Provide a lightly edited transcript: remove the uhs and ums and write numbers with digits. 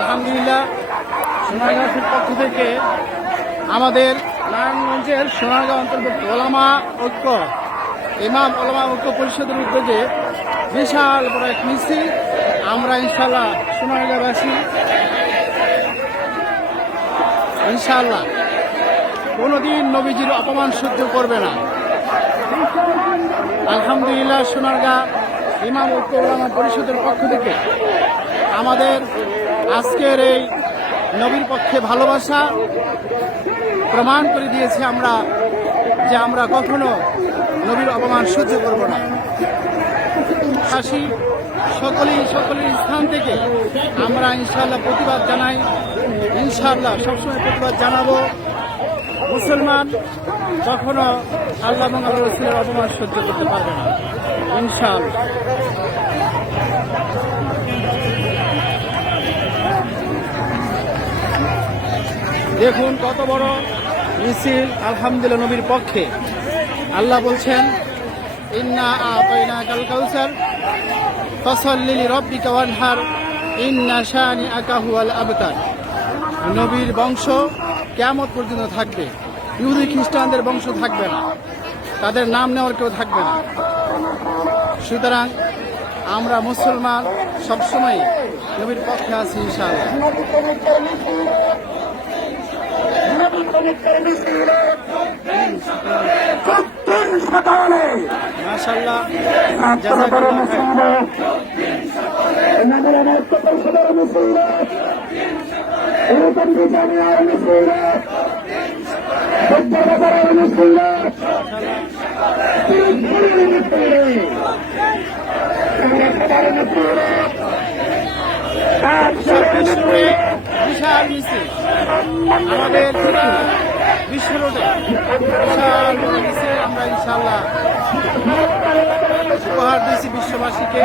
আলহামদুলিল্লাহ সোনারগাঁওয়ের পক্ষ থেকে আমাদের নারায়ণগঞ্জের সোনারগাঁও অন্তর্ভুক্ত ওলামা ঐক্য ইমাম ওলামা ঐক্য পরিষদের উদ্যোগে বিশাল বড় এক মিছিল। আমরা ইনশাআল্লাহ সোনারগাঁওবাসী ইনশাআল্লাহ কোনোদিন নবীজির অপমান সহ্য করবে না। আলহামদুলিল্লাহ সোনারগাঁও ইমাম ঐক্য ওলামা পরিষদের পক্ষ থেকে আমাদের আজকের এই নবীর পক্ষে ভালোবাসা প্রমাণ করে দিয়েছে আমরা যে আমরা কখনো নবীর অপমান সহ্য করব না। সকলেই স্থান থেকে আমরা ইনশাআল্লাহ প্রতিবাদ জানাই, ইনশাআল্লাহ সবসময় প্রতিবাদ জানাবো। মুসলমান কখনো আল্লাহ এবং আল্লাহ রাসূলের অপমান সহ্য করতে পারবে না ইনশাআল্লাহ। দেখুন কত বড় মিছিল আলহামদুলিল্লাহ নবীর পক্ষে। আল্লাহ বলছেন ইন্না আতাইনাকাল কাউসার ফাসাল্লি লিরাব্বিকা ওয়ানহার ইন্না শানিআকা হুয়াল আবতার। নবীর বংশ কিয়ামত পর্যন্ত থাকবে, ইহুদি খ্রিস্টানদের বংশ থাকবে না, তাদের নাম নেওয়ার কেউ থাকবে না। সুতরাং আমরা মুসলমান সবসময় নবীর পক্ষে আছি ইনশাআল্লাহ। মাশাআল্লাহ জাযাকাল্লাহু খাইর। বিশাল মিছিল আমাদের বিশ্ব রোডে বিশাল মিছিল আমরা ইনশাআল্লাহ উপহার দিয়েছি বিশ্ববাসীকে।